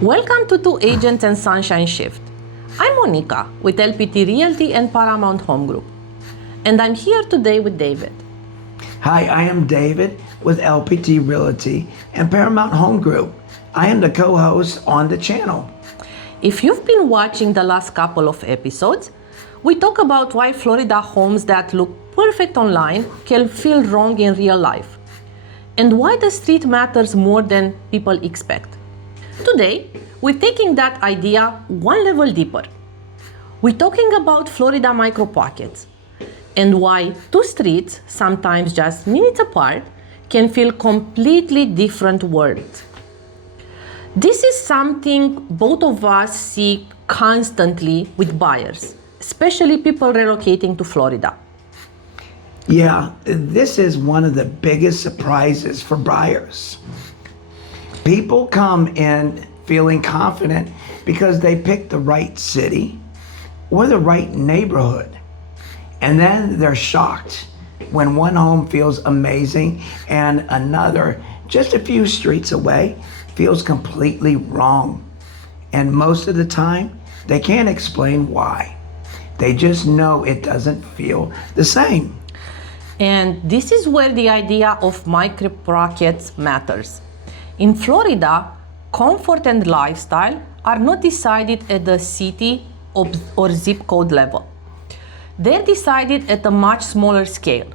Welcome to Two Agents and Sunshine Shift. I'm Monica with LPT Realty and Paramount Home Group. And I'm here today with David. Hi, I am David with LPT Realty and Paramount Home Group. I am the co-host on the channel. If you've been watching the last couple of episodes, we talk about why Florida homes that look perfect online can feel wrong in real life, and why the street matters more than people expect. Today, we're taking that idea one level deeper. We're talking about Florida micro pockets and why two streets, sometimes just minutes apart, can feel completely different worlds. This is something both of us see constantly with buyers, especially people relocating to Florida. Yeah, this is one of the biggest surprises for buyers. People come in feeling confident because they picked the right city or the right neighborhood. And then they're shocked when one home feels amazing and another, just a few streets away, feels completely wrong. And most of the time, they can't explain why. They just know it doesn't feel the same. And this is where the idea of micro pockets matters. In Florida, comfort and lifestyle are not decided at the city or zip code level. They're decided at a much smaller scale.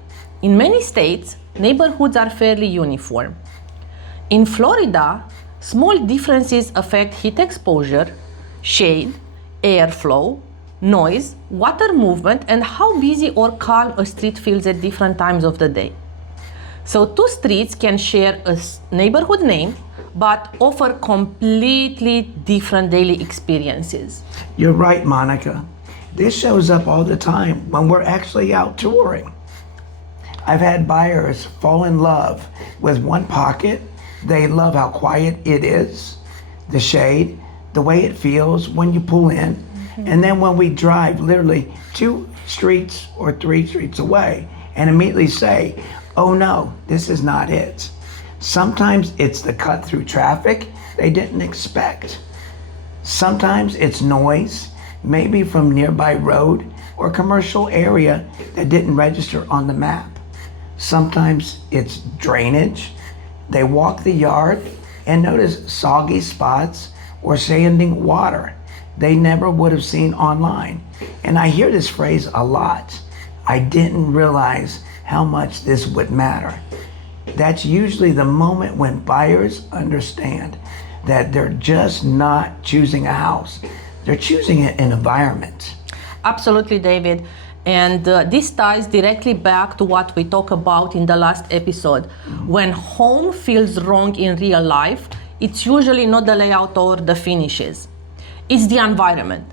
In many states, neighborhoods are fairly uniform. In Florida, small differences affect heat exposure, shade, airflow, noise, water movement, and how busy or calm a street feels at different times of the day. So two streets can share a neighborhood name, but offer completely different daily experiences. You're right, Monica. This shows up all the time when we're actually out touring. I've had buyers fall in love with one pocket. They love how quiet it is, the shade, the way it feels when you pull in. And then when we drive literally 2 streets or 3 streets away and immediately say, oh no, this is not it. Sometimes it's the cut through traffic they didn't expect. Sometimes it's noise, maybe from nearby road or commercial area that didn't register on the map. Sometimes it's drainage. They walk the yard and notice soggy spots or standing water they never would have seen online. And I hear this phrase a lot. I didn't realize how much this would matter. That's usually the moment when buyers understand that they're just not choosing a house. They're choosing an environment. Absolutely, David. And this ties directly back to what we talked about in the last episode. When home feels wrong in real life, it's usually not the layout or the finishes. It's the environment.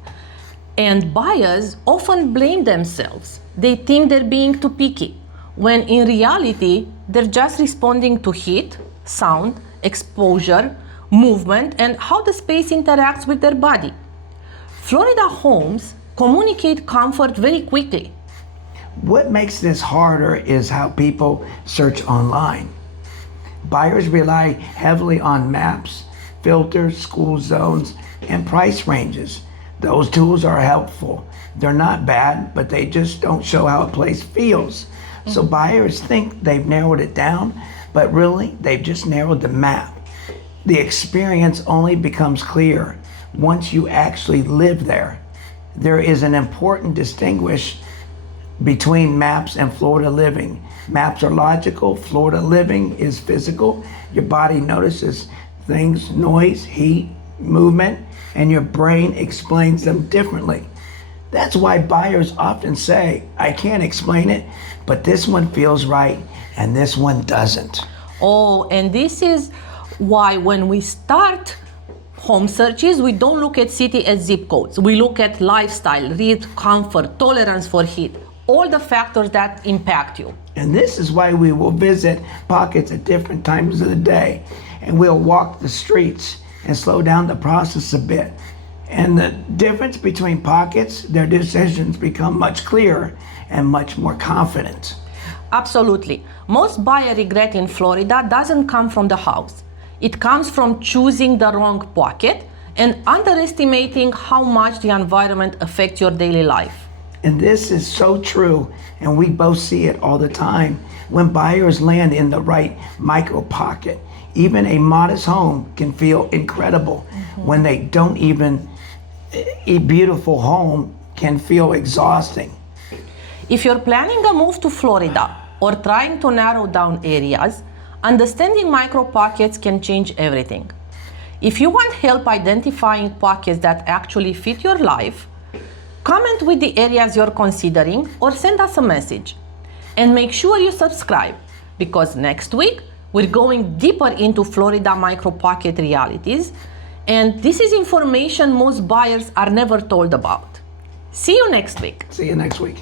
And buyers often blame themselves. They think they're being too picky, when in reality, they're just responding to heat, sound, exposure, movement, and how the space interacts with their body. Florida homes communicate comfort very quickly. What makes this harder is how people search online. Buyers rely heavily on maps, filters, school zones, and price ranges. Those tools are helpful. They're not bad, but they just don't show how a place feels. So buyers think they've narrowed it down, but really they've just narrowed the map. The experience only becomes clear once you actually live there. There is an important distinguish between maps and Florida living. Maps are logical, Florida living is physical. Your body notices things, noise, heat, movement, and your brain explains them differently. That's why buyers often say, I can't explain it, but this one feels right and this one doesn't. Oh, and this is why when we start home searches, we don't look at city as zip codes. We look at lifestyle, read comfort, tolerance for heat, all the factors that impact you. And this is why we will visit pockets at different times of the day, and we'll walk the streets and slow down the process a bit. And the difference between pockets, their decisions become much clearer and much more confident. Absolutely. Most buyer regret in Florida doesn't come from the house. It comes from choosing the wrong pocket and underestimating how much the environment affects your daily life. And this is so true, and we both see it all the time. When buyers land in the right micro pocket, even a modest home can feel incredible. When they don't even, a beautiful home can feel exhausting. If you're planning a move to Florida or trying to narrow down areas, understanding micro pockets can change everything. If you want help identifying pockets that actually fit your life, comment with the areas you're considering or send us a message. And make sure you subscribe, because next week we're going deeper into Florida micro pocket realities, and this is information most buyers are never told about. See you next week. See you next week.